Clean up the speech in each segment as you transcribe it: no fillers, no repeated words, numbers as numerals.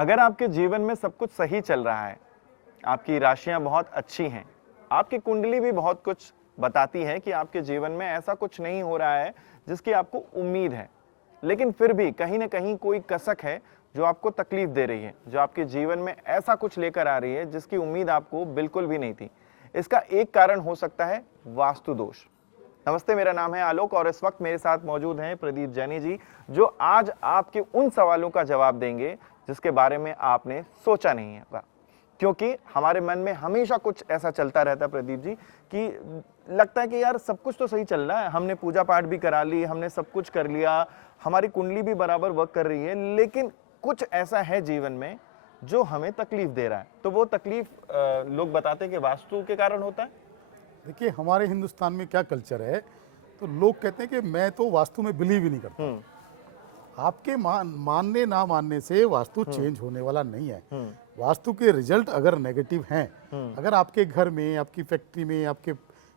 अगर आपके जीवन में सब कुछ सही चल रहा है, आपकी राशियां बहुत अच्छी हैं, आपकी कुंडली भी बहुत कुछ बताती है कि आपके जीवन में ऐसा कुछ नहीं हो रहा है जिसकी आपको उम्मीद है, लेकिन फिर भी कहीं ना कहीं कोई कसक है जो आपको तकलीफ दे रही है, जो आपके जीवन में ऐसा कुछ लेकर आ रही है जिसकी उम्मीद आपको बिल्कुल भी नहीं थी। इसका एक कारण हो सकता है वास्तु दोष। नमस्ते, मेरा नाम है आलोक और इस वक्त मेरे साथ मौजूद हैं प्रदीप जैनी जी, जो आज आपके उन सवालों का जवाब देंगे जिसके बारे में आपने सोचा नहीं होगा। क्योंकि हमारे मन में हमेशा कुछ ऐसा चलता रहता है प्रदीप जी कि लगता है कि यार सब कुछ तो सही चल रहा है, हमने पूजा पाठ भी करा ली, हमने सब कुछ कर लिया, हमारी कुंडली भी बराबर वर्क कर रही है, लेकिन कुछ ऐसा है जीवन में जो हमें तकलीफ दे रहा है। तो वो तकलीफ लोग बताते हैं कि वास्तु के कारण होता है। देखिए, हमारे हिंदुस्तान में क्या कल्चर है, तो लोग कहते हैं कि मैं तो वास्तु में बिलीव ही नहीं करता। आपके मानने ना मानने से वास्तु चेंज होने वाला नहीं है। वास्तु के रिजल्ट अगर नेगेटिव हैं, अगर आपके घर में, आपकी फैक्ट्री में, आपके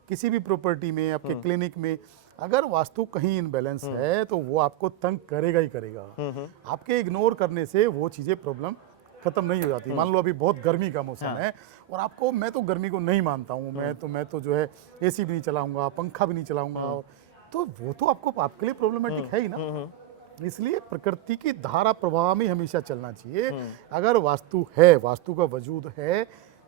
किसी भी प्रॉपर्टी में, आपके क्लिनिक में अगर वास्तु कहीं इनबैलेंस है तो वो आपको तंग करेगा ही करेगा। आपके इग्नोर करने से वो चीज़ें प्रॉब्लम खत्म नहीं हो जाती। मान लो अभी बहुत गर्मी का मौसम है और आपको, मैं तो गर्मी को नहीं मानता हूँ, मैं तो जो है एसी भी नहीं चलाऊंगा, पंखा भी नहीं चलाऊंगा, तो वो तो आपके लिए प्रॉब्लमेटिक है ही ना। इसलिए प्रकृति की धारा प्रवाह में हमेशा चलना चाहिए। अगर वास्तु है, वास्तु का वजूद है,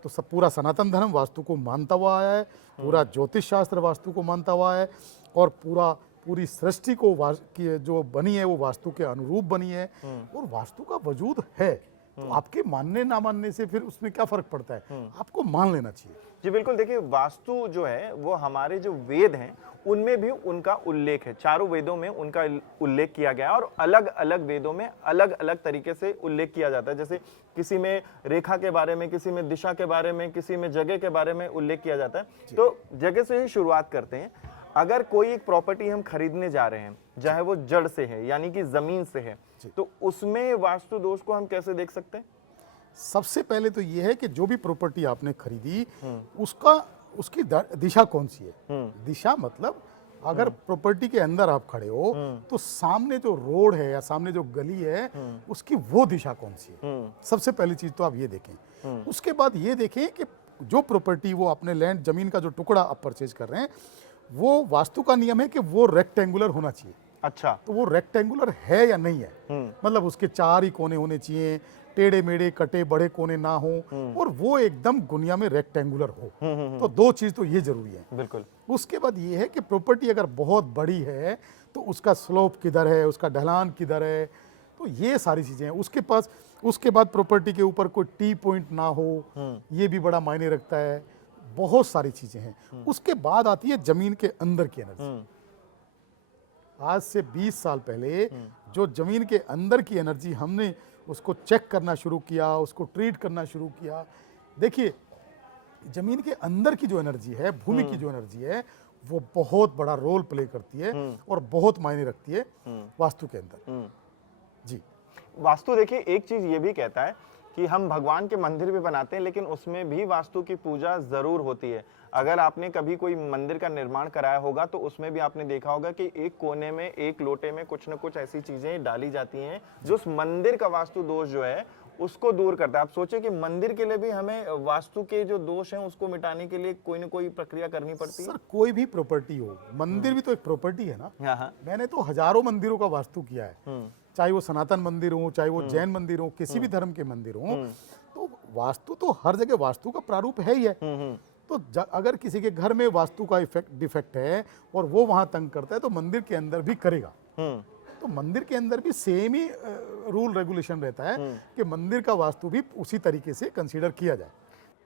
तो सब पूरा सनातन धर्म वास्तु को मानता हुआ है, पूरा ज्योतिष शास्त्र वास्तु को मानता हुआ है और पूरी सृष्टि को जो बनी है वो वास्तु के अनुरूप बनी है और वास्तु का वजूद है। तो आपके मानने ना मानने से फिर उसमें क्या फर्क पड़ता है, आपको मान लेना चाहिए। जी बिल्कुल, देखिए वास्तु जो है वो हमारे जो वेद हैं उनमें भी उनका उल्लेख है, चारों वेदों में उनका उल्लेख किया गया है और अलग अलग वेदों में अलग अलग तरीके से उल्लेख किया जाता है। जैसे किसी में रेखा के बारे में, किसी में दिशा के बारे में, किसी में जगह के बारे में उल्लेख किया जाता है। तो जगह से ही शुरुआत करते हैं। अगर कोई एक प्रॉपर्टी हम खरीदने जा रहे हैं, चाहे वो जड़ से है यानी कि जमीन से है, तो उसमें वास्तु दोष को हम कैसे देख सकते हैं? सबसे पहले तो ये है कि जो भी प्रॉपर्टी आपने खरीदी उसकी दिशा कौन सी है। दिशा मतलब अगर प्रॉपर्टी के अंदर आप खड़े हो तो सामने जो रोड है या सामने जो गली है उसकी वो दिशा कौन सी है। सबसे पहली चीज तो आप ये देखें। उसके बाद ये देखें कि जो प्रॉपर्टी, वो अपने लैंड, जमीन का जो टुकड़ा आप परचेज कर रहे हैं, वो वास्तु का नियम है कि वो रेक्टेंगुलर होना चाहिए। अच्छा, तो वो रेक्टेंगुलर है या नहीं है, मतलब उसके 4 ही कोने होने चाहिए, टेढ़े मेढ़े कटे बड़े कोने ना हो और वो एकदम दुनिया में रेक्टेंगुलर हो। तो दो चीज तो ये जरूरी है। बिल्कुल। उसके बाद ये है कि प्रॉपर्टी अगर बहुत बड़ी है तो उसका स्लोप किधर है, उसका ढलान किधर है, तो ये सारी चीजें हैं। उसके बाद प्रॉपर्टी के ऊपर कोई टी पॉइंट ना हो, ये भी बड़ा मायने रखता है। बहुत सारी चीजें हैं। उसके बाद आती है जमीन के अंदर की एनर्जी। आज से 20 साल पहले जो जमीन के अंदर की एनर्जी हमने उसको चेक करना शुरू किया, उसको ट्रीट करना शुरू किया। देखिए, जमीन के अंदर की जो एनर्जी है, भूमि की जो एनर्जी है, वो बहुत बड़ा रोल प्ले करती है और बहुत मायने रखती है वास्तु के अंदर। जी, वास्तु देखिए एक चीज ये भी कहता है कि हम भगवान के मंदिर भी बनाते हैं, लेकिन उसमें भी वास्तु की पूजा जरूर होती है। अगर आपने कभी कोई मंदिर का निर्माण कराया होगा तो उसमें भी आपने देखा होगा कि एक कोने में, एक लोटे में कुछ न कुछ ऐसी चीजें डाली जाती हैं जो उस मंदिर का वास्तु दोष जो है उसको दूर करता है। आप सोचिए कि मंदिर के लिए भी हमें वास्तु के जो दोष हैं उसको मिटाने के लिए कोई न कोई प्रक्रिया करनी पड़ती है। सर, कोई भी प्रॉपर्टी हो, मंदिर भी तो एक प्रॉपर्टी है ना। हाँ। मैंने तो हजारों मंदिरों का वास्तु किया है, चाहे वो सनातन मंदिर हो, चाहे वो जैन मंदिर हो, किसी भी धर्म के मंदिर हो। तो वास्तु तो हर जगह वास्तु का प्रारूप है ही है। तो अगर किसी के घर में वास्तु का डिफेक्ट है और वो वहां तंग करता है तो मंदिर के अंदर भी करेगा। तो मंदिर के अंदर भी सेम ही रूल रेगुलेशन रहता है कि मंदिर का वास्तु भी उसी तरीके से कंसीडर किया जाए।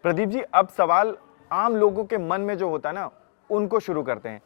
प्रदीप जी, अब सवाल आम लोगों के मन में जो होता है ना, उनको शुरू करते हैं।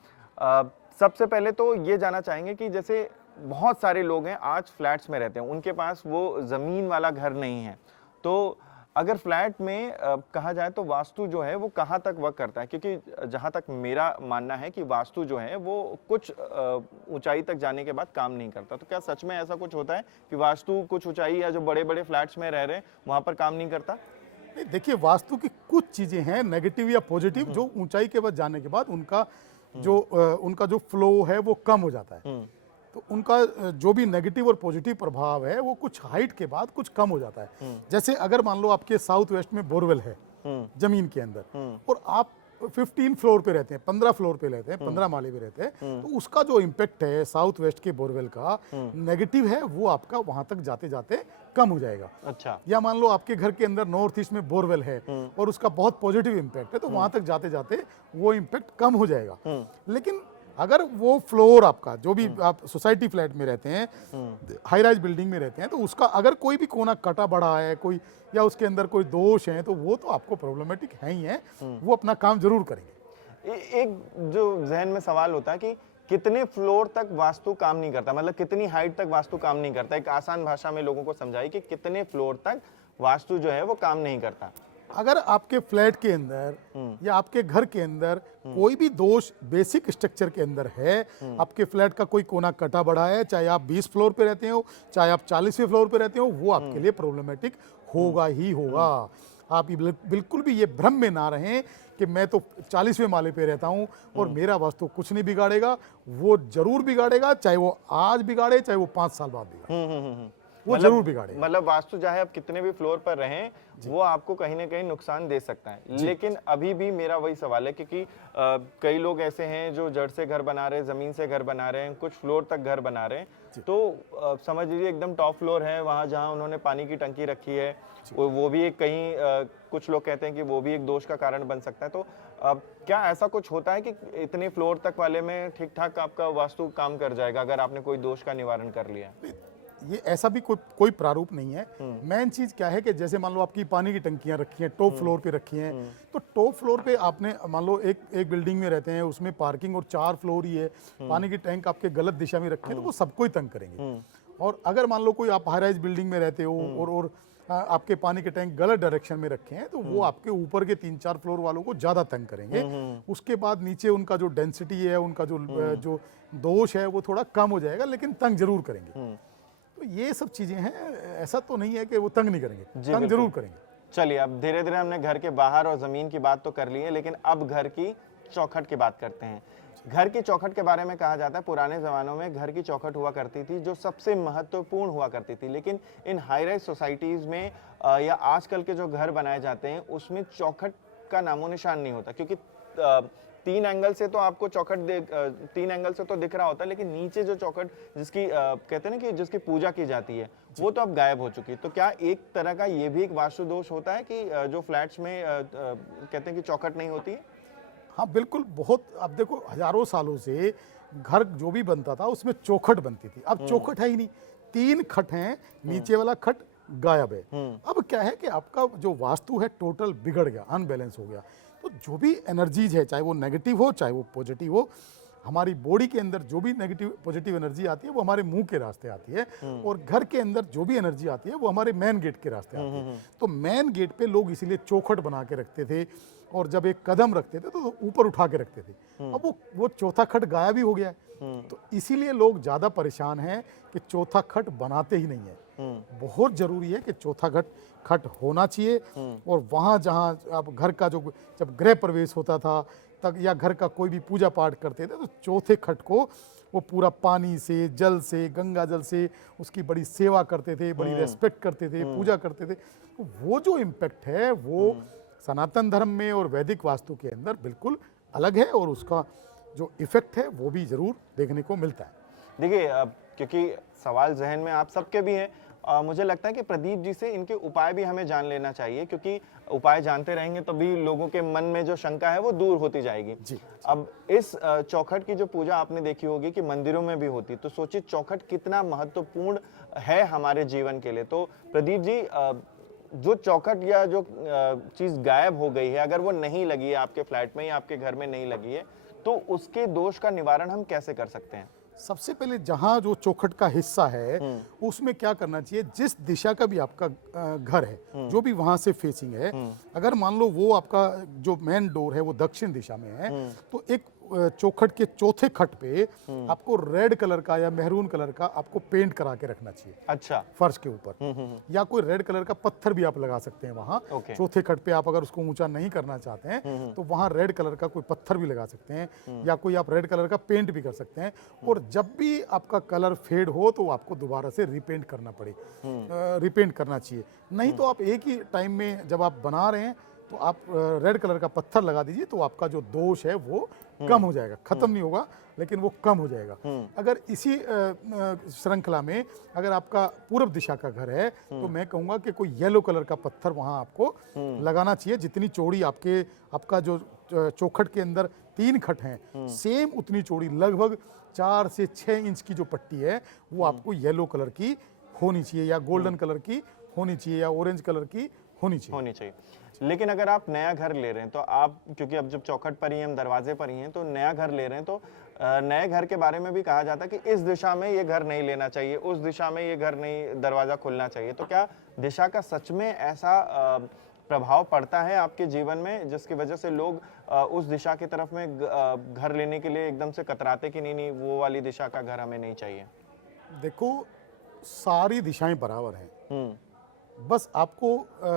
सबसे पहले तो ये जानना चाहेंगे कि जैसे बहुत सारे लोग हैं आज फ्लैट्स में रहते हैं, उनके पास वो जमीन वाला घर नहीं है, तो अगर फ्लैट में कहा जाए तो वास्तु जो है वो कहाँ तक वर्क करता है? क्योंकि जहाँ तक मेरा मानना है कि वास्तु जो है वो कुछ ऊंचाई तक जाने के बाद काम नहीं करता। तो क्या सच में ऐसा कुछ होता है कि वास्तु कुछ ऊंचाई या जो बड़े बड़े फ्लैट्स में रह रहे हैं वहां पर काम नहीं करता? नहीं, देखिए, वास्तु की कुछ चीजें हैं नेगेटिव या पॉजिटिव, जो ऊंचाई के बाद जाने के बाद उनका जो फ्लो है वो कम हो जाता है। तो उनका जो भी नेगेटिव और पॉजिटिव प्रभाव है वो कुछ हाइट के बाद कुछ कम हो जाता है। जैसे अगर मान लो आपके साउथ वेस्ट में बोरवेल है जमीन के अंदर और आप 15 फ्लोर पे रहते हैं, 15 फ्लोर पे रहते हैं, 15 माले पे रहते हैं, तो उसका जो इम्पैक्ट है साउथ वेस्ट के बोरवेल का नेगेटिव है वो आपका वहां तक जाते जाते कम हो जाएगा। अच्छा। या मान लो आपके घर के अंदर नॉर्थ ईस्ट में बोरवेल है और उसका बहुत पॉजिटिव इम्पैक्ट है, तो वहां तक जाते जाते वो इम्पैक्ट कम हो जाएगा। लेकिन अगर वो फ्लोर आपका जो भी आप सोसाइटी फ्लैट में रहते हैं, हाई राइज बिल्डिंग में रहते हैं, तो उसका अगर कोई भी कोना कटा बढ़ा है कोई या उसके अंदर कोई दोष है तो वो तो आपको प्रॉब्लमेटिक है ही है, वो अपना काम जरूर करेंगे। एक जो जहन में सवाल होता है कि कितने फ्लोर तक वास्तु काम नहीं करता, मतलब कितनी हाइट तक वास्तु काम नहीं करता। एक आसान भाषा में लोगों को समझाइए कि कितने फ्लोर तक वास्तु जो है वो काम नहीं करता। अगर आपके फ्लैट के अंदर या आपके घर के अंदर कोई भी दोष बेसिक स्ट्रक्चर के अंदर है, आपके फ्लैट का कोई कोना कटा बढ़ा है, चाहे आप 20 फ्लोर पे रहते हो चाहे आप 40वें फ्लोर पे रहते हो, वो आपके लिए प्रॉब्लमेटिक होगा ही होगा। आप बिल्कुल भी ये भ्रम में ना रहें कि मैं तो 40वें माले पे रहता हूं और मेरा वास्तु कुछ नहीं बिगाड़ेगा। वो जरूर बिगाड़ेगा, चाहे वो आज बिगाड़े चाहे वो 5 साल बाद बिगाड़े, वो जरूर बिगाड़ेगा। मतलब वास्तु चाहे आप कितने भी फ्लोर पर रहें वो आपको कहीं ना कहीं नुकसान दे सकता है। लेकिन अभी भी मेरा वही सवाल है, क्योंकि कई लोग ऐसे हैं जो जड़ से घर बना रहे हैं, जमीन से घर बना रहे हैं, कुछ फ्लोर तक घर बना रहे हैं, तो समझ लीजिए एकदम टॉप फ्लोर है, वहां जहां उन्होंने पानी की टंकी रखी है वो भी एक कहीं कुछ लोग कहते हैं कि वो भी एक दोष का कारण बन सकता है। तो क्या ऐसा कुछ होता है कि इतने फ्लोर तक वाले में ठीक ठाक आपका वास्तु काम कर जाएगा अगर आपने कोई दोष का निवारण कर लिया? ये ऐसा भी कोई प्रारूप नहीं है। मेन चीज क्या है कि जैसे मान लो आपकी पानी की टंकियां रखी हैं, टॉप फ्लोर पे रखी हैं, तो टॉप फ्लोर पे आपने मान लो एक बिल्डिंग में रहते हैं, उसमें पार्किंग और 4 फ्लोर ही है, पानी की टैंक आपके गलत दिशा में रखे हैं, तो वो सबको ही तंग करेंगे। और अगर मान लो कोई आप हाई राइज बिल्डिंग में रहते हो और आपके पानी के टैंक गलत डायरेक्शन में रखे हैं, तो वो आपके ऊपर के 3-4 फ्लोर वालों को ज्यादा तंग करेंगे। उसके बाद नीचे उनका जो डेंसिटी है, उनका जो दोष है वो थोड़ा कम हो जाएगा, लेकिन तंग जरूर करेंगे। तो ये सब चीजें हैं, ऐसा तो नहीं है कि वो तंग नहीं करेंगे, तंग जरूर करेंगे। चलिए, अब धीरे धीरे हमने घर के बाहर और जमीन की बात तो कर ली है, लेकिन अब घर की चौखट की बात करते हैं। घर की चौखट के बारे में कहा जाता है पुराने जमानों में घर की चौखट हुआ करती थी जो सबसे महत्वपूर्ण हुआ करती थी, लेकिन इन हाई राइज सोसाइटीज में या आजकल के जो घर बनाए जाते हैं उसमें चौखट का नामो निशान नहीं होता, क्योंकि 3 एंगल से तो आपको चौखट 3 एंगल से तो दिख रहा होता है, लेकिन नीचे जो चौखट जिसकी कहते हैं ना कि जिसकी पूजा की जाती है वो तो अब गायब हो चुकी है। तो क्या एक तरह का ये भी एक वास्तु दोष होता है कि जो फ्लैट्स में कहते हैं कि चौखट नहीं होती है? हाँ बिल्कुल, बहुत। अब देखो हजारों सालों से घर जो भी बनता था उसमें चौखट बनती थी, अब चौखट है ही नहीं, 3 खट हैं, नीचे वाला खट गायब है। अब क्या है कि आपका जो वास्तु है टोटल बिगड़ गया, अनबैलेंस हो गया। तो जो भी एनर्जीज है, चाहे वो नेगेटिव हो चाहे वो पॉजिटिव हो, हमारी बॉडी के अंदर जो भी नेगेटिव पॉजिटिव एनर्जी आती है वो हमारे मुंह के रास्ते आती है, और घर के अंदर जो भी एनर्जी आती है वो हमारे मेन गेट के रास्ते आती है। तो मेन गेट पे लोग इसीलिए चौखट बना के रखते थे, और जब एक कदम रखते थे तो ऊपर उठा के रखते थे। अब वो चौथा खट गायब ही हो गया है, तो इसीलिए लोग ज्यादा परेशान हैं कि चौथा खट बनाते ही नहीं है। बहुत जरूरी है कि चौथा खट होना चाहिए, और वहां जहां आप घर का जो जब गृह प्रवेश होता था तक या घर का कोई भी पूजा पाठ करते थे, तो चौथे खट को वो पूरा पानी से, जल से, गंगा जल से उसकी बड़ी सेवा करते थे, बड़ी रेस्पेक्ट करते थे, पूजा करते थे। तो वो जो इम्पैक्ट है वो सनातन धर्म में और वैदिक वास्तु के अंदर बिल्कुल अलग है, और उसका जो इफेक्ट है वो भी जरूर देखने को मिलता है। देखिए, क्योंकि सवाल जहन में आप सबके भी है, मुझे लगता है कि प्रदीप जी से इनके उपाय भी हमें जान लेना चाहिए, क्योंकि उपाय जानते रहेंगे तभी लोगों के मन में जो शंका है वो दूर होती जाएगी जी। अब इस चौखट की जो पूजा आपने देखी होगी कि मंदिरों में भी होती, तो सोचिए चौखट कितना महत्वपूर्ण है हमारे जीवन के लिए। तो प्रदीप जी, जो चौखट या जो चीज गायब हो गई है, अगर वो नहीं लगी है आपके फ्लैट में या आपके घर में नहीं लगी है, तो उसके दोष का निवारण हम कैसे कर सकते हैं? सबसे पहले जहां जो चौखट का हिस्सा है उसमें क्या करना चाहिए, जिस दिशा का भी आपका घर है, जो भी वहां से फेसिंग है, अगर मान लो वो आपका जो मेन डोर है वो दक्षिण दिशा में है, तो एक चौखट के चौथे खट पे आपको रेड कलर का या मेहरून कलर का आपको पेंट करा के रखना चाहिए अच्छा। फर्श के ऊपर, या कोई रेड कलर का पत्थर भी आप लगा सकते हैं वहां। ओके। चौथे खट पे आप अगर उसको ऊंचा नहीं करना चाहते हैं तो वहां रेड कलर का कोई पत्थर भी लगा सकते हैं, या कोई आप रेड कलर का पेंट भी कर सकते हैं। और जब भी आपका कलर फेड हो तो आपको दोबारा से रिपेंट करना पड़े, रिपेंट करना चाहिए। नहीं तो आप एक ही टाइम में जब आप बना रहे हैं तो आप रेड कलर का पत्थर लगा दीजिए, तो आपका जो दोष है वो कम हो जाएगा। खत्म नहीं होगा लेकिन वो कम हो जाएगा। अगर इसी श्रृंखला में अगर आपका पूर्व दिशा का घर है तो मैं कहूँगा कि कोई येलो कलर का पत्थर वहाँ आपको लगाना चाहिए। जितनी चौड़ी आपका जो चौखट के अंदर 3 खट हैं, सेम उतनी चौड़ी लगभग 4 से 6 इंच की जो पट्टी है वो आपको येलो कलर की होनी चाहिए, या गोल्डन कलर की होनी चाहिए, या ऑरेंज कलर की होनी चाहिए। लेकिन अगर आप नया घर ले रहे हैं तो आप, क्योंकि अब जब चौखट पर ही हम दरवाजे पर ही हैं, तो नया घर ले रहे हैं तो नए घर के बारे में भी कहा जाता है कि इस दिशा में ये घर नहीं लेना चाहिए, उस दिशा में ये घर नहीं, दरवाजा खुलना चाहिए। तो क्या दिशा का सच में ऐसा प्रभाव पड़ता है आपके जीवन में जिसकी वजह से लोग उस दिशा की तरफ में घर लेने के लिए एकदम से कतराते कि नहीं वो वाली दिशा का घर हमें नहीं चाहिए? देखो, सारी दिशाएं बराबर हैं, बस आपको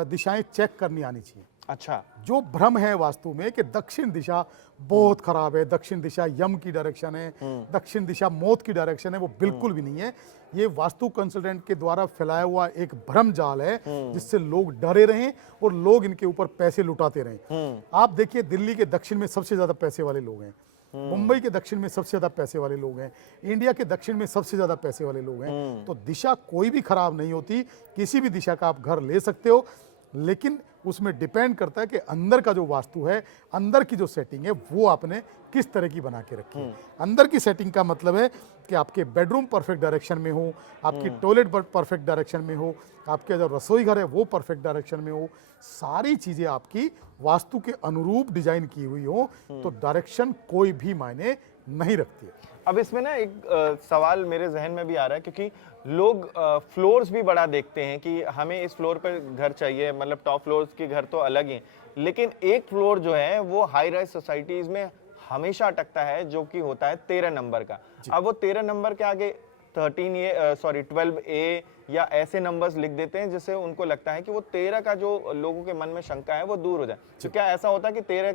दिशाएं चेक करनी आनी चाहिए। अच्छा। जो भ्रम है वास्तु में कि दक्षिण दिशा बहुत खराब है, दक्षिण दिशा यम की डायरेक्शन है, दक्षिण दिशा मौत की डायरेक्शन है, वो बिल्कुल भी नहीं है। ये वास्तु कंसल्टेंट के द्वारा फैलाया हुआ एक भ्रम जाल है जिससे लोग डरे रहें और लोग इनके ऊपर पैसे लुटाते रहें। आप देखिए, दिल्ली के दक्षिण में सबसे ज्यादा पैसे वाले लोग हैं, मुंबई के दक्षिण में सबसे ज्यादा पैसे वाले लोग हैं, इंडिया के दक्षिण में सबसे ज्यादा पैसे वाले लोग हैं। तो दिशा कोई भी खराब नहीं होती, किसी भी दिशा का आप घर ले सकते हो, लेकिन उसमें डिपेंड करता है कि अंदर का जो वास्तु है, अंदर की जो सेटिंग है वो आपने किस तरह की बना के रखी है। अंदर की सेटिंग का मतलब है कि आपके बेडरूम परफेक्ट डायरेक्शन में हो, आपकी टॉयलेट परफेक्ट डायरेक्शन में हो, आपके जो रसोई घर है वो परफेक्ट डायरेक्शन में हो, सारी चीजें आपकी वास्तु के अनुरूप डिजाइन की हुई हो, तो डायरेक्शन कोई भी मायने नहीं रखती है। अब इसमें ना एक सवाल मेरे जहन में भी आ रहा है, क्योंकि लोग फ्लोर्स भी बड़ा देखते हैं कि हमें इस फ्लोर पर घर चाहिए, मतलब टॉप फ्लोर्स के घर तो अलग ही, लेकिन एक फ्लोर जो है वो हाई राइज सोसाइटीज में हमेशा अटकता है, जो कि होता है 13 नंबर का। अब वो 13 नंबर के आगे 12A या ऐसे नंबर्स लिख देते हैं जिससे उनको लगता है कि वो 13 का जो लोगों के मन में शंका है वो दूर हो जाए। तो क्या ऐसा होता है कि 13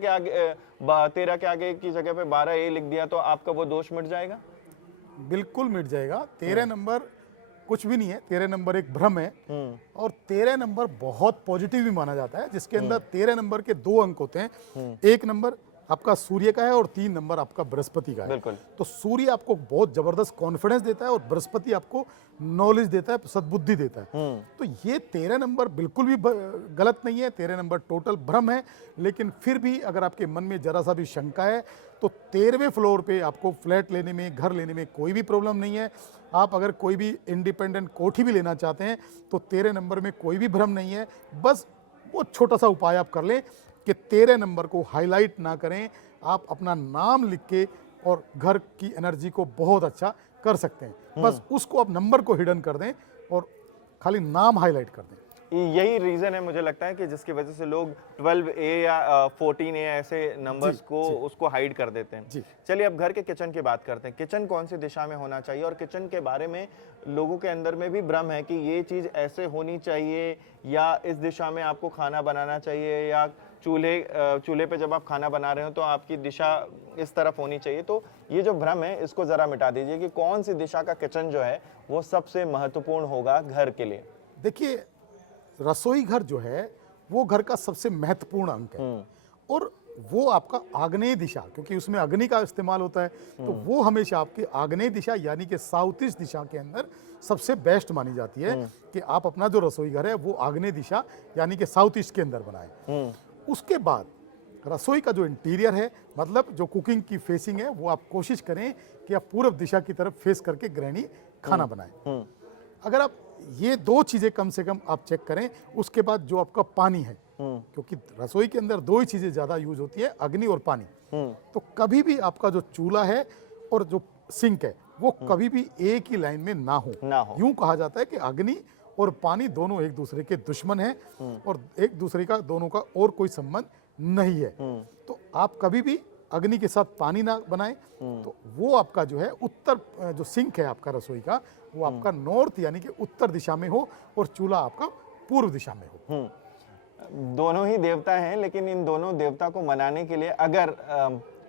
के आगे की जगह पे 12A लिख दिया तो आपका वो दोष मिट जाएगा? बिल्कुल मिट जाएगा। 13 नंबर कुछ भी नहीं है, 13 नंबर एक भ्रम है, और 13 नंबर बहुत पॉजिटिव भी माना जाता है, जिसके अंदर 13 नंबर के 2 अंक होते हैं। 1 नंबर आपका सूर्य का है और 3 नंबर आपका बृहस्पति का है। बिल्कुल। तो सूर्य आपको बहुत जबरदस्त कॉन्फिडेंस देता है और बृहस्पति आपको नॉलेज देता है, सद्बुद्धि देता है। तो ये 13 नंबर बिल्कुल भी गलत नहीं है, 13 नंबर टोटल भ्रम है। लेकिन फिर भी अगर आपके मन में जरा सा भी शंका है तो 13वें फ्लोर पे आपको फ्लैट लेने में, घर लेने में कोई भी प्रॉब्लम नहीं है। आप अगर कोई भी इंडिपेंडेंट कोठी भी लेना चाहते हैं तो 13 नंबर में कोई भी भ्रम नहीं है। बस वो छोटा सा उपाय आप कर लें कि 13 नंबर को हाईलाइट ना करें, आप अपना नाम लिख के और घर की एनर्जी को बहुत अच्छा कर सकते हैं। बस उसको आप नंबर को हिडन कर दें और खाली नाम हाईलाइट कर दें। यही रीजन है मुझे लगता है कि जिसकी वजह से लोग 12A या 14A ऐसे नंबर्स को उसको हाइड कर देते हैं। चलिए अब घर के किचन की बात करते हैं। किचन कौन सी दिशा में होना चाहिए, और किचन के बारे में लोगों के अंदर में भी भ्रम है कि ये चीज ऐसे होनी चाहिए, या इस दिशा में आपको खाना बनाना चाहिए, या चूल्हे पे जब आप खाना बना रहे हो तो आपकी दिशा इस तरफ होनी चाहिए। तो ये जो भ्रम है इसको जरा मिटा दीजिए कि कौन सी दिशा का किचन जो है वो सबसे महत्वपूर्ण होगा घर के लिए। देखिए, रसोई घर जो है वो घर का सबसे महत्वपूर्ण अंक है, और वो आपका आग्नेय दिशा, क्योंकि उसमें अग्नि का इस्तेमाल होता है, तो वो हमेशा आपकी आग्नेय दिशा यानी कि साउथ ईस्ट दिशा के अंदर सबसे बेस्ट मानी जाती है कि आप अपना जो रसोई घर है वो आग्नेय दिशा यानी कि साउथ ईस्ट के अंदर बनाएं। उसके बाद रसोई का जो इंटीरियर है, मतलब जो कुकिंग की फेसिंग है, वो आप कोशिश करें कि आप पूर्व दिशा की तरफ फेस करके गृहिणी खाना बनाएं। अगर आप ये 2 चीजें कम से कम आप चेक करें, उसके बाद जो आपका पानी है, क्योंकि रसोई के अंदर 2 ही चीजें ज्यादा यूज होती है, अग्नि और पानी। तो कभी भी आपका जो चूल्हा है और जो सिंक है वो कभी भी एक ही लाइन में ना हो। यूं कहा जाता है कि अग्नि और पानी दोनों एक दूसरे के दुश्मन हैं और एक दूसरे का दोनों का और कोई संबंध नहीं है। तो आप कभी भी अग्नि के साथ पानी ना बनाए, तो वो आपका जो है उत्तर जो सिंक है आपका रसोई का, वो आपका नॉर्थ यानी कि उत्तर दिशा में हो और चूल्हा आपका पूर्व दिशा में हो। दोनों ही देवता हैं, लेकिन इन दोनों देवता को मनाने के लिए अगर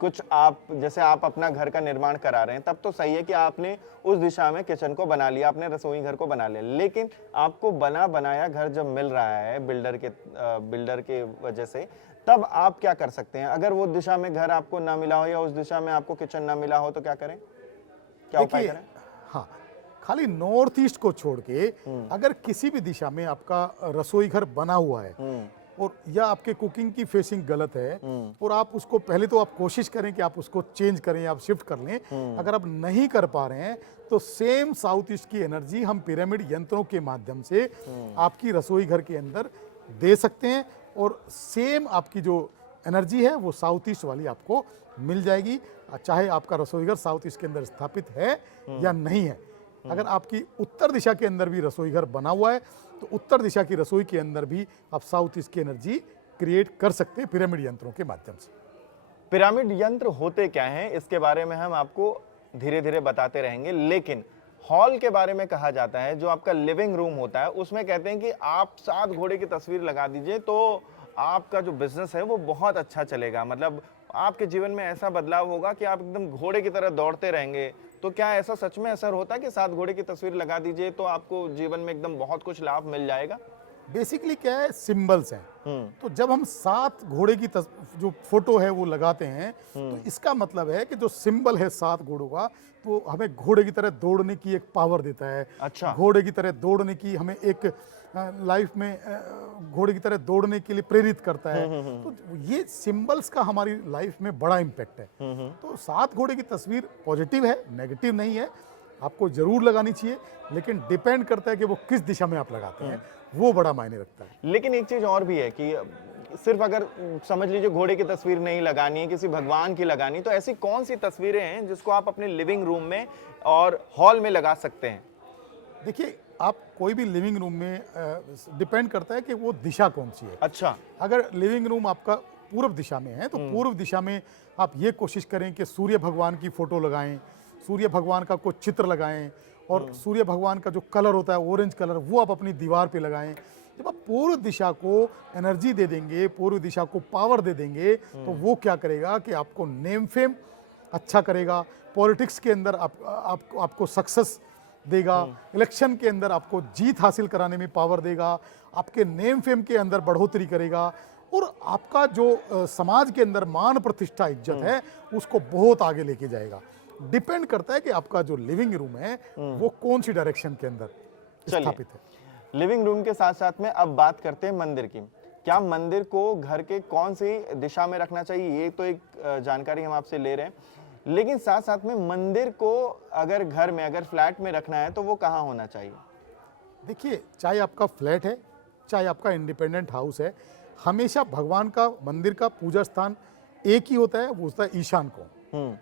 कुछ आप जैसे आप अपना घर का निर्माण करा रहे हैं, तब तो सही है कि आपने उस दिशा में किचन को बना लिया, आपने रसोई घर को बना लिया, लेकिन आपको बना बनाया घर जब मिल रहा है बिल्डर के वजह से, तब आप क्या कर सकते हैं? अगर वो दिशा में घर आपको ना मिला हो या उस दिशा में आपको किचन ना मिला हो तो क्या करें? क्या उपाय देखिए, करें? हाँ, खाली नॉर्थ ईस्ट को छोड़ के अगर किसी भी दिशा में आपका रसोई घर बना हुआ है और या आपके कुकिंग की फेसिंग गलत है और आप उसको पहले तो आप कोशिश करें कि आप उसको चेंज करें, आप शिफ्ट कर लें। अगर आप नहीं कर पा रहे हैं तो सेम साउथ ईस्ट की एनर्जी हम पिरामिड यंत्रों के माध्यम से आपकी रसोई घर के अंदर दे सकते हैं और सेम आपकी जो एनर्जी है वो साउथ ईस्ट वाली आपको मिल जाएगी, चाहे आपका रसोई घर साउथ ईस्ट के अंदर स्थापित है या नहीं है। अगर आपकी उत्तर दिशा के अंदर भी रसोई घर बना हुआ है तो उत्तर दिशा की रसोई के अंदर भी आप साउथ ईस्ट की एनर्जी क्रिएट कर सकते हैं पिरामिड यंत्रों के माध्यम से। पिरामिड यंत्र होते क्या हैं, इसके बारे में हम आपको धीरे धीरे बताते रहेंगे, लेकिन हॉल के बारे में कहा जाता है, जो आपका लिविंग रूम होता है, उसमें कहते हैं कि आप 7 घोड़े की तस्वीर लगा दीजिए तो आपका जो बिजनेस है वो बहुत अच्छा चलेगा। मतलब आपके जीवन में ऐसा बदलाव होगा कि आप एकदम घोड़े की तरह दौड़ते रहेंगे। तो क्या ऐसा सच में असर होता है कि 7 घोड़े की तस्वीर लगा दीजिए तो आपको जीवन में एकदम बहुत कुछ लाभ मिल जाएगा? बेसिकली क्या है, सिंबल्स हैं। तो जब हम 7 घोड़े की जो फोटो है वो लगाते हैं तो इसका मतलब है कि जो सिंबल है 7 घोड़ों का, तो हमें घोड़े की तरह दौड़ने की एक पावर देता है। अच्छा। घोड़े की तरह दौड़ने की हमें एक लाइफ में घोड़े की तरह दौड़ने के लिए प्रेरित करता है। तो ये सिंबल्स का हमारी लाइफ में बड़ा इम्पैक्ट है। तो 7 घोड़े की तस्वीर पॉजिटिव है, नेगेटिव नहीं है, आपको जरूर लगानी चाहिए, लेकिन डिपेंड करता है कि वो किस दिशा में आप लगाते हैं, वो बड़ा मायने रखता है। लेकिन एक चीज और भी है कि सिर्फ अगर समझ लीजिए घोड़े की तस्वीर नहीं लगानी है, किसी भगवान की लगानी, तो ऐसी कौन सी तस्वीरें हैं जिसको आप अपने लिविंग रूम में और हॉल में लगा सकते हैं? देखिए, आप कोई भी लिविंग रूम में डिपेंड करता है कि वो दिशा कौन सी है। अच्छा। अगर लिविंग रूम आपका पूर्व दिशा में है तो पूर्व दिशा में आप ये कोशिश करें कि सूर्य भगवान की फोटो लगाएं, सूर्य भगवान का कोई चित्र लगाएं और सूर्य भगवान का जो कलर होता है ऑरेंज कलर, वो आप अपनी दीवार पे लगाएं। जब आप पूर्व दिशा को एनर्जी दे देंगे, पूर्व दिशा को पावर दे देंगे, तो वो क्या करेगा कि आपको नेम फेम अच्छा करेगा, पॉलिटिक्स के अंदर आपको सक्सेस देगा, इलेक्शन के अंदर आपको जीत हासिल कराने में पावर देगा, आपके नेम फेम के अंदर बढ़ोतरी करेगा और आपका जो समाज के अंदर मान प्रतिष्ठा इज्जत है उसको बहुत आगे लेके जाएगा। डिपेंड करता है कि आपका जो लिविंग रूम है वो कौन सी डायरेक्शन के अंदर स्थापित है। लिविंग रूम के साथ साथ में अब बात करते हैं मंदिर की। क्या मंदिर को घर के कौन सी दिशा में रखना चाहिए, ये तो एक जानकारी हम आपसे ले रहे हैं, लेकिन साथ साथ में मंदिर को अगर घर में, अगर फ्लैट में रखना है तो वो कहाँ होना चाहिए? देखिए, चाहे आपका फ्लैट है, चाहे आपका इंडिपेंडेंट हाउस है, हमेशा भगवान का मंदिर का पूजा स्थान एक ही होता है, वो होता है ईशान कोण।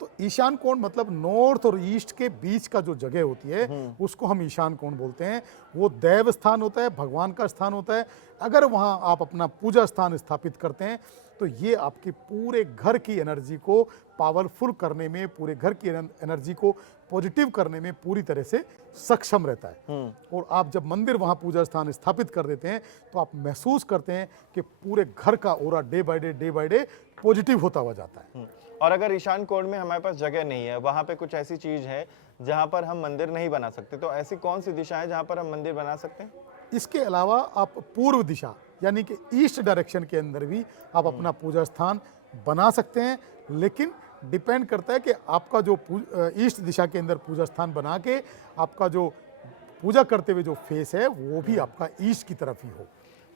तो ईशान कोण मतलब नॉर्थ और ईस्ट के बीच का जो जगह होती है उसको हम ईशान कोण बोलते हैं। वो दैव स्थान होता है, भगवान का स्थान होता है। अगर वहाँ आप अपना पूजा स्थान स्थापित करते हैं तो ये आपके पूरे घर की एनर्जी को पावरफुल करने में, पूरे घर की एनर्जी को पॉजिटिव करने में पूरी तरह से सक्षम रहता है। और आप जब मंदिर वहाँ पूजा स्थान स्थापित कर देते हैं तो आप महसूस करते हैं कि पूरे घर का aura day by day positive होता हुआ जाता है। और अगर ईशान कोण में हमारे पास जगह नहीं है, वहाँ पे कुछ ऐसी चीज है जहाँ पर हम मंदिर नहीं बना सकते, तो ऐसी कौन सी दिशा है जहाँ पर हम मंदिर बना सकते हैं? इसके अलावा आप पूर्व दिशा यानी कि ईस्ट डायरेक्शन के अंदर भी आप अपना पूजा स्थान बना सकते हैं, लेकिन डिपेंड करता है कि आपका जो ईस्ट दिशा के अंदर पूजा स्थान बना के आपका जो पूजा करते हुए जो फेस है वो भी आपका ईस्ट की तरफ ही हो।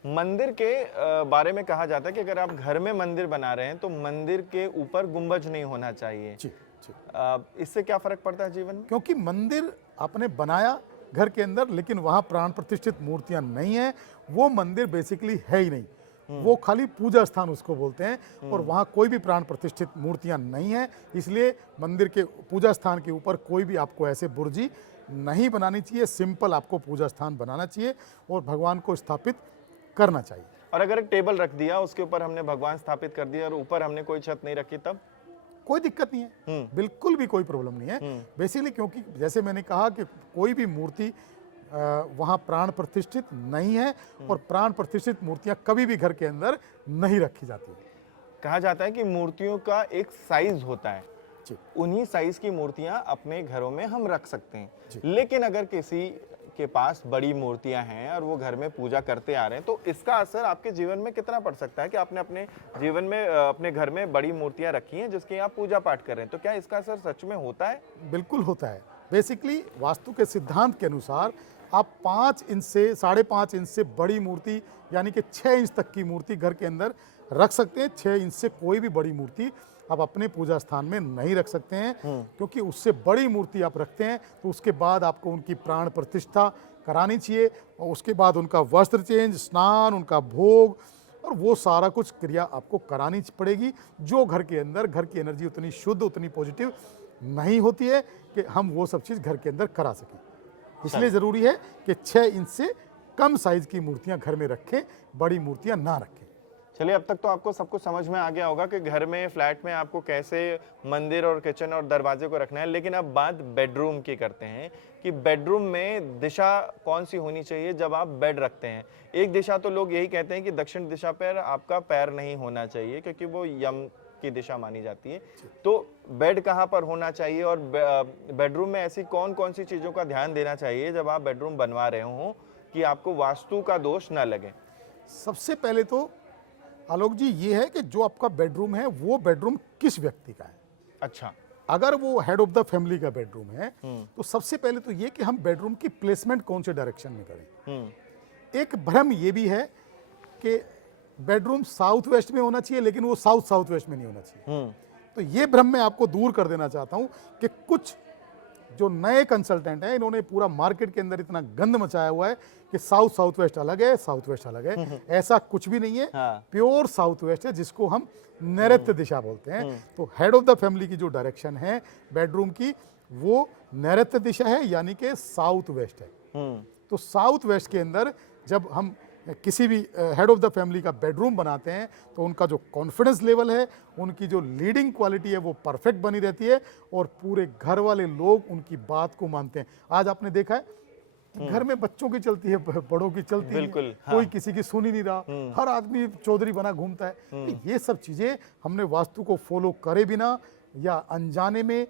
मंदिर के बारे में कहा जाता है कि अगर आप घर में मंदिर बना रहे हैं तो मंदिर के ऊपर गुंबज नहीं होना चाहिए। जी, जी। इससे क्या फर्क पड़ता है जीवन में? क्योंकि मंदिर आपने बनाया घर के अंदर, लेकिन वहाँ प्राण प्रतिष्ठित मूर्तियाँ नहीं हैं, वो मंदिर बेसिकली है ही नहीं, वो खाली पूजा स्थान उसको बोलते हैं और वहाँ कोई भी प्राण प्रतिष्ठित मूर्तियाँ नहीं हैं। इसलिए मंदिर के पूजा स्थान के ऊपर कोई भी आपको ऐसे बुर्जी नहीं बनानी चाहिए, सिंपल आपको पूजा स्थान बनाना चाहिए और भगवान को स्थापित करना चाहिए। और अगर एक टेबल रख दिया, उसके ऊपर हमने भगवान स्थापित कर दिया और ऊपर हमने कोई छत नहीं रखी, तब कोई दिक्कत नहीं है, बिल्कुल भी कोई प्रॉब्लम नहीं है। बेसिकली क्योंकि जैसे मैंने कहा कि कोई भी मूर्ति वहाँ प्राण प्रतिष्ठित नहीं है, और प्राण प्रतिष्ठित मूर्तियां कभी भी घर के अंदर नहीं रखी जाती है। कहा जाता है कि मूर्तियों का एक साइज होता है, जी। उन्हीं साइज की मूर्तियां अपने घरों में हम रख सकते जी। हैं। लेकिन अगर किसी के पास बड़ी मूर्तियां हैं और वो घर में पूजा करते आ रहे हैं, तो इसका असर आपके जीवन में कितना पड़ सकता है कि आपने अपने जीवन में अपने घर में बड़ी मूर्तियां रखी हैं जिसकी आप पूजा पाठ कर रहे हैं, तो क्या इसका असर सच में होता है? बिल्कुल होता है। बेसिकली वास्तु के सिद्धांत के अनुसार आप 5 इंच से 5.5 इंच से बड़ी मूर्ति यानी कि 6 इंच तक की मूर्ति घर के अंदर रख सकते हैं। 6 इंच से कोई भी बड़ी मूर्ति आप अपने पूजा स्थान में नहीं रख सकते हैं, क्योंकि उससे बड़ी मूर्ति आप रखते हैं तो उसके बाद आपको उनकी प्राण प्रतिष्ठा करानी चाहिए, और उसके बाद उनका वस्त्र चेंज, स्नान, उनका भोग और वो सारा कुछ क्रिया आपको करानी पड़ेगी, जो घर के अंदर घर की एनर्जी उतनी शुद्ध, उतनी पॉजिटिव नहीं होती है कि हम वो सब चीज़ घर के अंदर करा सकें। इसलिए ज़रूरी है कि 6 इंच से कम साइज की मूर्तियां घर में रखें, बड़ी मूर्तियां ना रखें। चलिए, अब तक तो आपको सब कुछ समझ में आ गया होगा कि घर में, फ्लैट में आपको कैसे मंदिर और किचन और दरवाजे को रखना है। लेकिन अब बात बेडरूम की करते हैं कि बेडरूम में दिशा कौन सी होनी चाहिए जब आप बेड रखते हैं। एक दिशा तो लोग यही कहते हैं कि दक्षिण दिशा पर आपका पैर नहीं होना चाहिए, क्योंकि वो यम की दिशा मानी जाती है। तो बेड कहाँ पर होना चाहिए, और बेडरूम में ऐसी कौन कौन सी चीज़ों का ध्यान देना चाहिए जब आप बेडरूम बनवा रहे हो कि आपको वास्तु का दोष ना लगे? सबसे पहले तो आलोक जी ये है कि जो आपका बेडरूम है वो बेडरूम किस व्यक्ति का है। अच्छा। अगर वो हेड ऑफ द फैमिली का बेडरूम है तो सबसे पहले तो ये कि हम बेडरूम की प्लेसमेंट कौन से डायरेक्शन में करें। एक भ्रम ये भी है कि बेडरूम साउथ वेस्ट में होना चाहिए, लेकिन वो साउथ साउथ वेस्ट में नहीं होना चाहिए। तो ये भ्रम मैं आपको दूर कर देना चाहता हूं कि कुछ जो नए कंसल्टेंट हैं, इन्होंने पूरा मार्केट के अंदर इतना गंद मचाया हुआ है कि साउथ साउथ वेस्ट अलग है, साउथ वेस्ट अलग है। ऐसा कुछ भी नहीं है। प्योर साउथ वेस्ट है, जिसको हम नैऋत्य दिशा बोलते हैं। तो हेड ऑफ द फैमिली की जो डायरेक्शन है बेडरूम की, वो नैऋत्य दिशा है, यानी कि साउथ वेस्ट है। तो साउथ वेस्ट के अंदर जब हम किसी भी हेड ऑफ द फैमिली का बेडरूम बनाते हैं तो उनका जो कॉन्फिडेंस लेवल है, उनकी जो लीडिंग क्वालिटी है, वो परफेक्ट बनी रहती है, और पूरे घर वाले लोग उनकी बात को मानते हैं। आज आपने देखा है घर में बच्चों की चलती है, बड़ों की चलती है, कोई किसी की सुन ही नहीं रहा, हर आदमी चौधरी बना घूमता है। तो ये सब चीजें हमने वास्तु को फॉलो करे बिना या अनजाने में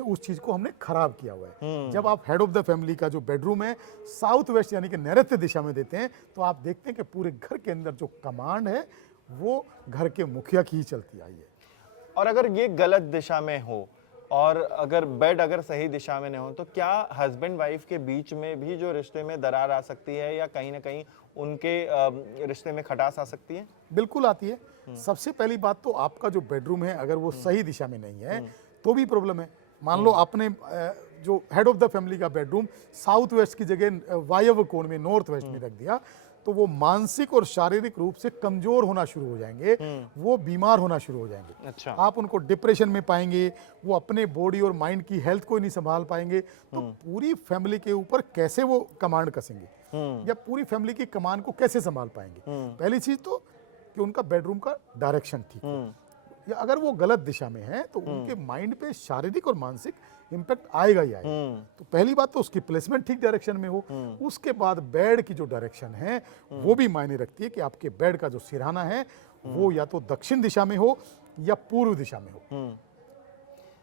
उस चीज को हमने खराब किया हुआ है। जब आप हेड ऑफ द फैमिली का जो बेडरूम है साउथ वेस्ट यानी कि नैऋत्य दिशा में देते हैं, तो आप देखते हैं कि पूरे घर के अंदर जो कमांड है वो घर के मुखिया की ही चलती आई है। और अगर ये गलत दिशा में हो और अगर बेड अगर सही दिशा में नहीं हो, तो क्या हस्बैंड वाइफ के बीच में भी जो रिश्ते में दरार आ सकती है, या कहीं ना कहीं उनके रिश्ते में खटास आ सकती है? बिल्कुल आती है। सबसे पहली बात तो आपका जो बेडरूम है अगर वो सही दिशा में नहीं है तो भी प्रॉब्लम है। मान लो आपने जो हेड ऑफ द फैमिली का बेडरूम साउथ वेस्ट की जगह वायव्य कोण में, नॉर्थ वेस्ट में रख दिया, तो वो मानसिक और शारीरिक रूप से कमजोर होना शुरू हो जाएंगे, वो बीमार होना शुरू हो जाएंगे। अच्छा। आप उनको डिप्रेशन में पाएंगे, वो अपने बॉडी और माइंड की हेल्थ को ही नहीं संभाल पाएंगे। तो पूरी फैमिली के ऊपर कैसे वो कमांड कसेंगे, या पूरी फैमिली की कमांड को कैसे संभाल पाएंगे? पहली चीज तो कि उनका बेडरूम का डायरेक्शन ठीक हो, या अगर वो गलत दिशा में है तो उनके माइंड पे शारीरिक और मानसिक इंपैक्ट आएगा ही आएगा। तो पहली बात तो उसकी प्लेसमेंट ठीक डायरेक्शन में हो। उसके बाद बेड की जो डायरेक्शन है वो भी मायने रखती है कि आपके बेड का जो सिरहाना है वो या तो दक्षिण दिशा में हो या पूर्व दिशा में हो।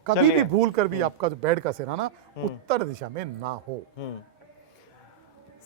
कभी भी भूल कर भी आपका जो बेड का सिरहाना उत्तर दिशा में ना हो।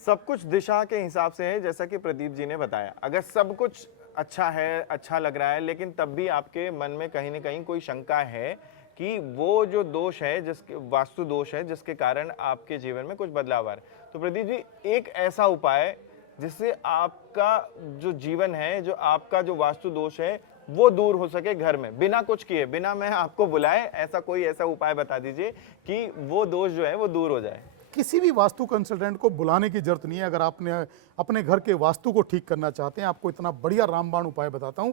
सब कुछ दिशा के हिसाब से है, जैसा कि प्रदीप जी ने बताया। अगर सब कुछ अच्छा है, अच्छा लग रहा है, लेकिन तब भी आपके मन में कहीं ना कहीं कोई शंका है कि वो जो दोष है, जिसके वास्तु दोष है, जिसके कारण आपके जीवन में कुछ बदलाव आ रहा है, तो प्रदीप जी एक ऐसा उपाय जिससे आपका जो जीवन है, जो आपका जो वास्तु दोष है, वो दूर हो सके घर में, बिना कुछ किए, बिना मैं आपको बुलाए, ऐसा उपाय बता दीजिए कि वो दोष जो है वो दूर हो जाए। किसी भी वास्तु कंसल्टेंट को बुलाने की जरूरत नहीं है। अगर आपने अपने घर के वास्तु को ठीक करना चाहते हैं, आपको इतना बढ़िया रामबाण उपाय बताता हूं।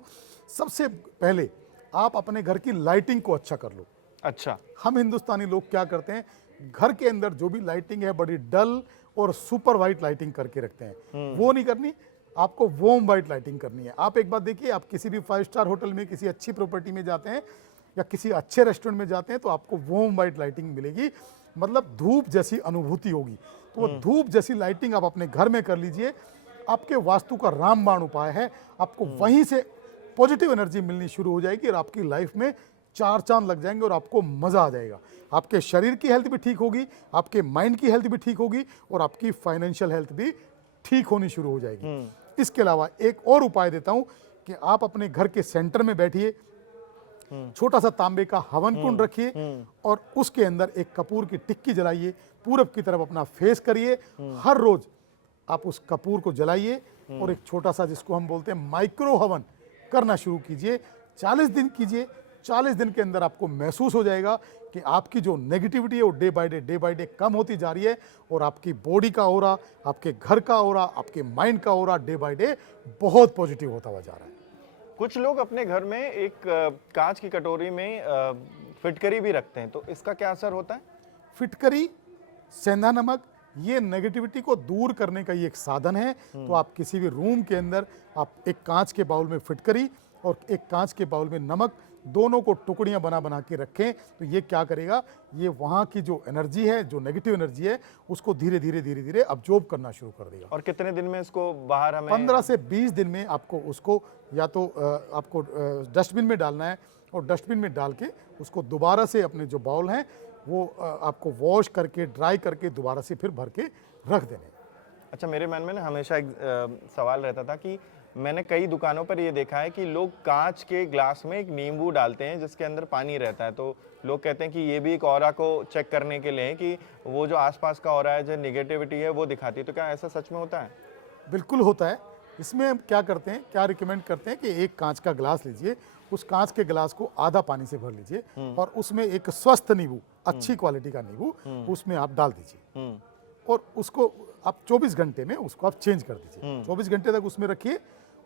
सबसे पहले आप अपने घर की लाइटिंग को अच्छा कर लो। अच्छा। हम हिंदुस्तानी लोग क्या करते हैं, घर के अंदर जो भी लाइटिंग है बड़ी डल और सुपर वाइट लाइटिंग करके रखते हैं। वो नहीं करनी, आपको वॉर्म वाइट लाइटिंग करनी है। आप एक बात देखिए, आप किसी भी 5 स्टार होटल में, किसी अच्छी प्रॉपर्टी में जाते हैं या किसी अच्छे रेस्टोरेंट में जाते हैं तो आपको वॉर्म वाइट लाइटिंग मिलेगी, मतलब धूप जैसी अनुभूति होगी। तो वो धूप जैसी लाइटिंग आप अपने घर में कर लीजिए, आपके वास्तु का रामबाण उपाय है। आपको वहीं से पॉजिटिव एनर्जी मिलनी शुरू हो जाएगी और आपकी लाइफ में 4 चांद लग जाएंगे और आपको मजा आ जाएगा। आपके शरीर की हेल्थ भी ठीक होगी, आपके माइंड की हेल्थ भी ठीक होगी और आपकी फाइनेंशियल हेल्थ भी ठीक होनी शुरू हो जाएगी। इसके अलावा एक और उपाय देता हूं कि आप अपने घर के सेंटर में बैठिए, छोटा सा तांबे का हवन कुंड रखिए और उसके अंदर एक कपूर की टिक्की जलाइए, पूरब की तरफ अपना फेस करिए। हर रोज आप उस कपूर को जलाइए और एक छोटा सा, जिसको हम बोलते हैं माइक्रो हवन, करना शुरू कीजिए। 40 दिन कीजिए। 40 दिन के अंदर आपको महसूस हो जाएगा कि आपकी जो नेगेटिविटी है वो डे बाय डे कम होती जा रही है और आपकी बॉडी का ऑरा, आपके घर का ऑरा, आपके माइंड का ऑरा डे बाय डे बहुत पॉजिटिव होता हुआ जा रहा है। कुछ लोग अपने घर में एक कांच की कटोरी में फिटकरी भी रखते हैं, तो इसका क्या असर होता है? फिटकरी, सेंधा नमक, ये नेगेटिविटी को दूर करने का ये एक साधन है। तो आप किसी भी रूम के अंदर आप एक कांच के बाउल में फिटकरी और एक कांच के बाउल में नमक, दोनों को टुकड़ियां बना बना के रखें। तो ये क्या करेगा, ये वहाँ की जो एनर्जी है, जो नेगेटिव एनर्जी है, उसको धीरे धीरे अब्जॉर्ब करना शुरू कर देगा। और कितने दिन में इसको बाहर हमें? 15 से 20 दिन में आपको उसको या तो आपको डस्टबिन में डालना है और डस्टबिन में डाल के उसको दोबारा से अपने जो बाउल हैं वो आपको वॉश करके, ड्राई करके दोबारा से फिर भर के रख देने। अच्छा, मेरे मन में ना हमेशा एक सवाल रहता था कि मैंने कई दुकानों पर ये देखा है कि लोग कांच के ग्लास में एक नींबू डालते हैं जिसके अंदर पानी रहता है, तो लोग कहते हैं कि ये भी एक ऑरा को चेक करने के लिए है कि वो जो आसपास का ऑरा है, जो नेगेटिविटी है वो दिखाती है। तो क्या ऐसा सच में होता है? बिल्कुल होता है। इसमें हम क्या करते हैं, क्या रिकमेंड करते हैं कि एक कांच का ग्लास लीजिए, उस कांच के ग्लास को आधा पानी से भर लीजिए और उसमें एक स्वस्थ नींबू, अच्छी क्वालिटी का नींबू उसमें आप डाल दीजिए और उसको आप 24 घंटे में उसको आप चेंज कर दीजिए। 24 घंटे तक उसमें रखिए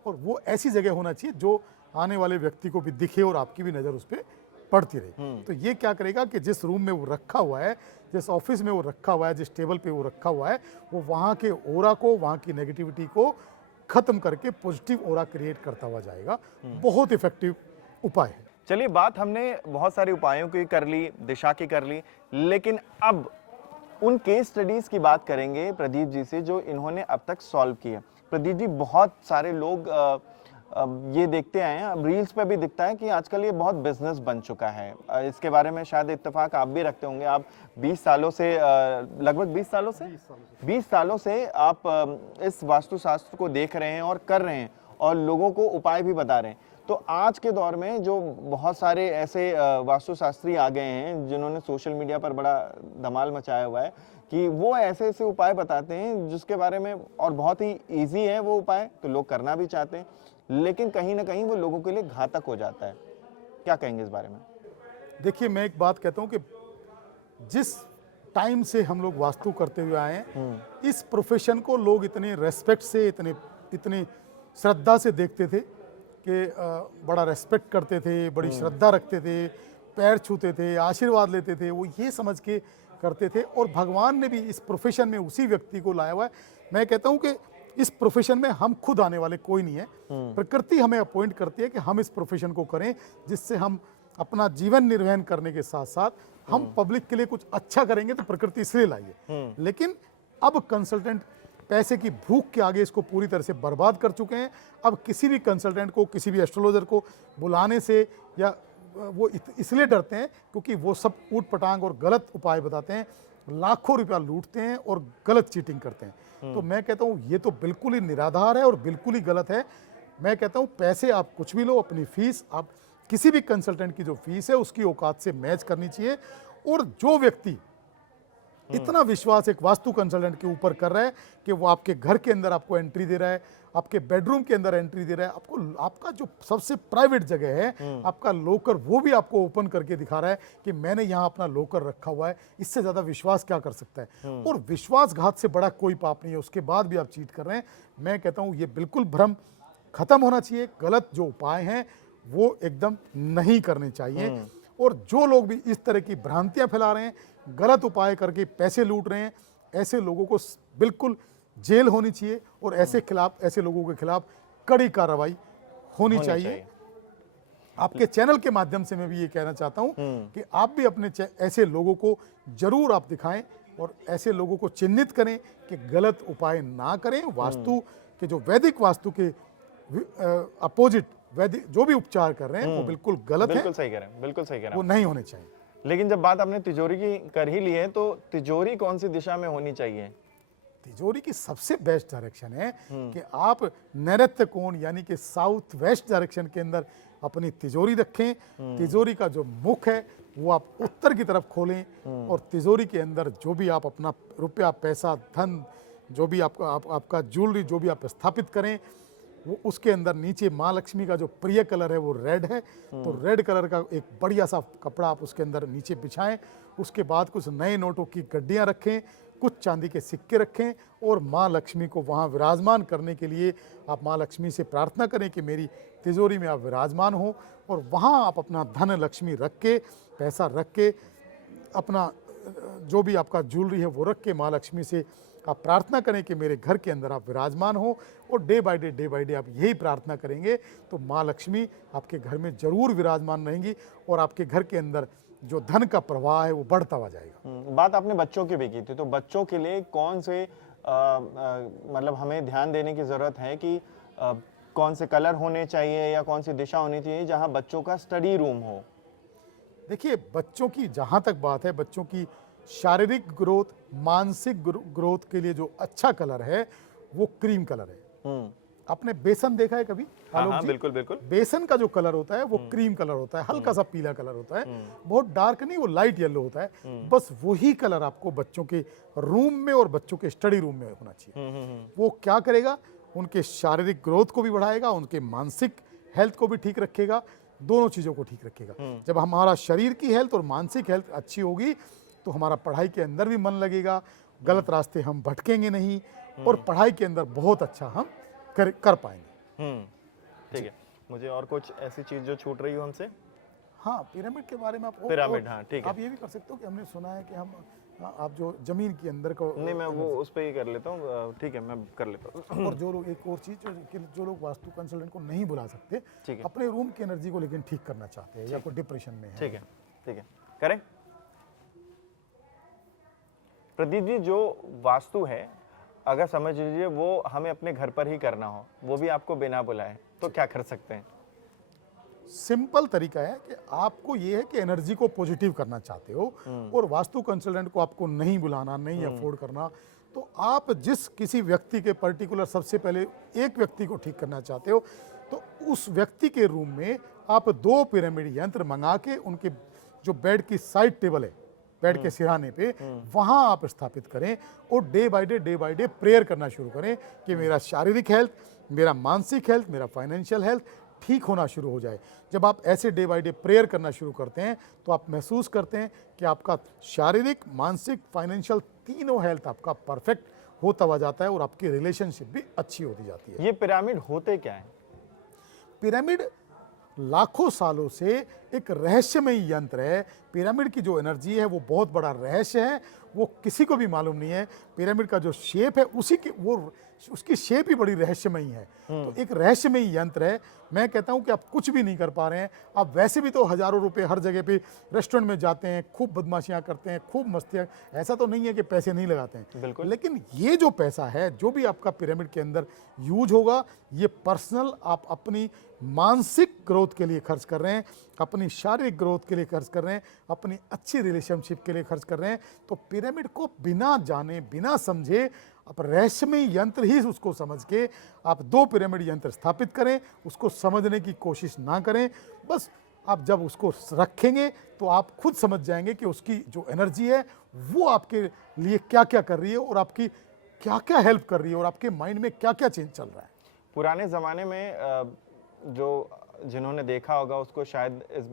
और वो ऐसी जगह होना चाहिए जो आने वाले व्यक्ति को भी दिखे और आपकी भी नज़र उस पर पड़ती रहे। तो ये क्या करेगा कि जिस रूम में वो रखा हुआ है, जिस ऑफिस में वो रखा हुआ है, जिस टेबल पे वो रखा हुआ है, वो वहाँ के ओरा को, वहाँ की नेगेटिविटी को खत्म करके पॉजिटिव ओरा क्रिएट करता हुआ जाएगा। बहुत इफेक्टिव उपाय है। चलिए, बात हमने बहुत सारे उपायों की कर ली, दिशा की कर ली, लेकिन अब उन केस स्टडीज की बात करेंगे प्रदीप जी से जो इन्होंने अब तक सॉल्व किए। प्रदीप जी, बहुत सारे लोग ये देखते आए हैं, अब रील्स पे भी दिखता है कि आजकल ये बहुत बिजनेस बन चुका है। इसके बारे में शायद इत्तेफाक आप भी रखते होंगे। आप 20 सालों से, लगभग 20 सालों से आप इस वास्तुशास्त्र को देख रहे हैं और कर रहे हैं और लोगों को उपाय भी बता रहे हैं। तो आज के दौर में जो बहुत सारे ऐसे वास्तुशास्त्री आ गए हैं जिन्होंने सोशल मीडिया पर बड़ा धमाल मचाया हुआ है कि वो ऐसे ऐसे उपाय बताते हैं जिसके बारे में, और बहुत ही इजी है वो उपाय, तो लोग करना भी चाहते हैं, लेकिन कहीं ना कहीं वो लोगों के लिए घातक हो जाता है। क्या कहेंगे इस बारे में? देखिए, मैं एक बात कहता हूँ कि जिस टाइम से हम लोग वास्तु करते हुए आए हैं, इस प्रोफेशन को लोग इतने रेस्पेक्ट से, इतनी श्रद्धा से देखते थे कि बड़ा रेस्पेक्ट करते थे, बड़ी श्रद्धा रखते थे, पैर छूते थे, आशीर्वाद लेते थे, वो ये समझ के करते थे। और भगवान ने भी इस प्रोफेशन में उसी व्यक्ति को लाया हुआ है। मैं कहता हूँ कि इस प्रोफेशन में हम खुद आने वाले कोई नहीं है, प्रकृति हमें अपॉइंट करती है कि हम इस प्रोफेशन को करें, जिससे हम अपना जीवन निर्वहन करने के साथ साथ हम पब्लिक के लिए कुछ अच्छा करेंगे। तो प्रकृति इसलिए लाई है। लेकिन अब कंसल्टेंट पैसे की भूख के आगे इसको पूरी तरह से बर्बाद कर चुके हैं। अब किसी भी कंसल्टेंट को, किसी भी एस्ट्रोलॉजर को बुलाने से या वो इसलिए डरते हैं क्योंकि वो सब ऊट पटांग और गलत उपाय बताते हैं, लाखों रुपया लूटते हैं और गलत चीटिंग करते हैं। तो मैं कहता हूँ ये तो बिल्कुल ही निराधार है और बिल्कुल ही गलत है। मैं कहता हूँ पैसे आप कुछ भी लो, अपनी फीस आप किसी भी कंसल्टेंट की जो फीस है उसकी औकात से मैच करनी चाहिए। और जो व्यक्ति इतना विश्वास एक वास्तु कंसल्टेंट के ऊपर कर रहा है कि वो आपके घर के अंदर आपको एंट्री दे रहा है, आपके बेडरूम के अंदर एंट्री दे रहा है, आपको आपका जो सबसे प्राइवेट जगह है, आपका लॉकर, वो भी आपको ओपन करके दिखा रहा है कि मैंने यहाँ अपना लॉकर रखा हुआ है, इससे ज्यादा विश्वास क्या कर सकता है। और विश्वासघात से बड़ा कोई पाप नहीं है, उसके बाद भी आप चीट कर रहे हैं। मैं कहता हूँ ये बिल्कुल भ्रम खत्म होना चाहिए। गलत जो उपाय हैं वो एकदम नहीं करने चाहिए। और जो लोग भी इस तरह की भ्रांतियां फैला रहे हैं, गलत उपाय करके पैसे लूट रहे हैं, ऐसे लोगों को बिल्कुल जेल होनी चाहिए और ऐसे लोगों के खिलाफ कड़ी कार्रवाई होनी चाहिए। आपके चैनल के माध्यम से मैं भी ये कहना चाहता हूं कि आप भी अपने ऐसे लोगों को जरूर आप दिखाएं और ऐसे लोगों को चिन्हित करें कि गलत उपाय ना करें। वास्तु के जो वैदिक वास्तु के अपोजिट वैदिक जो भी उपचार कर रहे हैं वो बिल्कुल गलत है, बिल्कुल सही कह रहे हैं, बिल्कुल सही कह रहे वो हैं। नहीं होने चाहिए। लेकिन जब बात आपने तिजोरी की कर ही ली है, तो तिजोरी कौन सी दिशा में होनी चाहिए? तिजोरी की सबसे बेस्ट डायरेक्शन है कि आप नैऋत्य कोण यानी कि साउथ वेस्ट डायरेक्शन के अंदर अपनी तिजोरी रखें। तिजोरी का जो मुख है वो आप उत्तर की तरफ खोलें और तिजोरी के अंदर जो भी आप अपना रुपया, पैसा, धन, जो भी आपका ज्वेलरी जो भी आप स्थापित करें, वो उसके अंदर नीचे माँ लक्ष्मी का जो प्रिय कलर है वो रेड है, तो रेड कलर का एक बढ़िया सा कपड़ा आप उसके अंदर नीचे बिछाएं। उसके बाद कुछ नए नोटों की गड्डियां रखें, कुछ चांदी के सिक्के रखें और माँ लक्ष्मी को वहाँ विराजमान करने के लिए आप माँ लक्ष्मी से प्रार्थना करें कि मेरी तिजोरी में आप विराजमान हो, और वहाँ आप अपना धन लक्ष्मी रख के, पैसा रख के, अपना जो भी आपका ज्वेलरी है वो रख के माँ लक्ष्मी से आप प्रार्थना करें कि मेरे घर के अंदर आप विराजमान हो। और डे बाय डे आप यही प्रार्थना करेंगे तो माँ लक्ष्मी आपके घर में जरूर विराजमान रहेंगी और आपके घर के अंदर जो धन का प्रवाह है वो बढ़ता हुआ जाएगा। बात आपने बच्चों की भी की थी, तो बच्चों के लिए कौन से मतलब हमें ध्यान देने की जरूरत है कि कौन से कलर होने चाहिए या कौन सी दिशा होनी चाहिए जहां बच्चों का स्टडी रूम हो? देखिए, बच्चों की जहाँ तक बात है, बच्चों की शारीरिक ग्रोथ, मानसिक ग्रोथ के लिए जो अच्छा कलर है वो क्रीम कलर है। आपने बेसन देखा है कभी? हाँ, बिल्कुल बिल्कुल। बेसन का जो कलर होता है वो क्रीम कलर होता है, हल्का सा पीला कलर होता है, बहुत डार्क नहीं, वो लाइट येलो होता है। बस वही कलर आपको बच्चों के रूम में और बच्चों के स्टडी रूम में होना चाहिए। वो क्या करेगा? उनके शारीरिक ग्रोथ को भी बढ़ाएगा, उनके मानसिक हेल्थ को भी ठीक रखेगा, दोनों चीजों को ठीक रखेगा। जब हमारा शरीर की हेल्थ और मानसिक हेल्थ अच्छी होगी तो हमारा पढ़ाई के अंदर भी मन लगेगा, गलत रास्ते हम भटकेंगे नहीं और पढ़ाई के अंदर बहुत अच्छा हम कर पाएंगे। ठीक है। मुझे और कुछ ऐसी चीज जो छूट रही हो हमसे? हाँ, पिरामिड के बारे में आप पिरामिड, हाँ ठीक है। आप ये भी कर सकते हो कि हमने सुना है कि हम आप जो जमीन के अंदर को नहीं, मैं वो उस पे ही कर लेता हूँ। ठीक है, मैं कर लेता हूँ। और जो लोग, एक और चीज जो लोग वास्तु कंसल्टेंट को नहीं बुला सकते, ठीक है, अपने रूम की एनर्जी को लेकिन ठीक करना चाहते हैं या कोई डिप्रेशन में है, ठीक है, ठीक है, करें। प्रदीप जी, जो वास्तु है, अगर समझ लीजिए वो हमें अपने घर पर ही करना हो, वो भी आपको बिना बुलाए, तो क्या कर सकते हैं? सिंपल तरीका है कि आपको ये है कि एनर्जी को पॉजिटिव करना चाहते हो और वास्तु कंसल्टेंट को आपको नहीं बुलाना, नहीं अफोर्ड करना, तो आप जिस किसी व्यक्ति के पर्टिकुलर सबसे पहले एक व्यक्ति को ठीक करना चाहते हो, तो उस व्यक्ति के रूम में आप 2 पिरामिड यंत्र मंगा के उनके जो बेड की साइड टेबल है, बेड के सिरहाने पे, वहां आप स्थापित करें और डे बाय डे प्रेयर करना शुरू करें कि मेरा शारीरिक हेल्थ, मेरा मानसिक हेल्थ, मेरा फाइनेंशियल हेल्थ ठीक होना शुरू हो जाए। जब आप ऐसे डे बाय डे प्रेयर करना शुरू करते हैं तो आप महसूस करते हैं कि आपका शारीरिक, मानसिक, फाइनेंशियल तीनों हेल्थ आपका परफेक्ट होता हुआ जाता है और आपकी रिलेशनशिप भी अच्छी होती जाती है। ये पिरामिड होते क्या है? पिरामिड लाखों सालों से एक रहस्यमय यंत्र है। पिरामिड की जो एनर्जी है वो बहुत बड़ा रहस्य है, वो किसी को भी मालूम नहीं है। पिरामिड का जो शेप है उसकी शेप ही बड़ी रहस्यमयी है। तो एक रहस्यमयी यंत्र है। मैं कहता हूं कि आप कुछ भी नहीं कर पा रहे हैं, आप वैसे भी तो हजारों रुपए हर जगह पे रेस्टोरेंट में जाते हैं, खूब बदमाशियां करते हैं, खूब मस्तियां, ऐसा तो नहीं है कि पैसे नहीं लगाते हैं, लेकिन ये जो पैसा है, जो भी आपका पिरामिड के अंदर यूज होगा, ये पर्सनल आप अपनी मानसिक ग्रोथ के लिए खर्च कर रहे हैं, अपनी शारीरिक ग्रोथ के लिए खर्च कर रहे हैं, अपनी अच्छी रिलेशनशिप के लिए खर्च कर रहे हैं। तो पिरामिड को बिना जाने, बिना समझे, आप रहस्यमय यंत्र ही उसको समझ के आप 2 पिरामिड यंत्र स्थापित करें, उसको समझने की कोशिश ना करें। बस आप जब उसको रखेंगे तो आप खुद समझ जाएंगे कि उसकी जो एनर्जी है वो आपके लिए क्या क्या कर रही है और आपकी क्या क्या हेल्प कर रही है और आपके माइंड में क्या क्या चेंज चल रहा है। पुराने ज़माने में जो जिन्होंने देखा होगा उसको शायद इस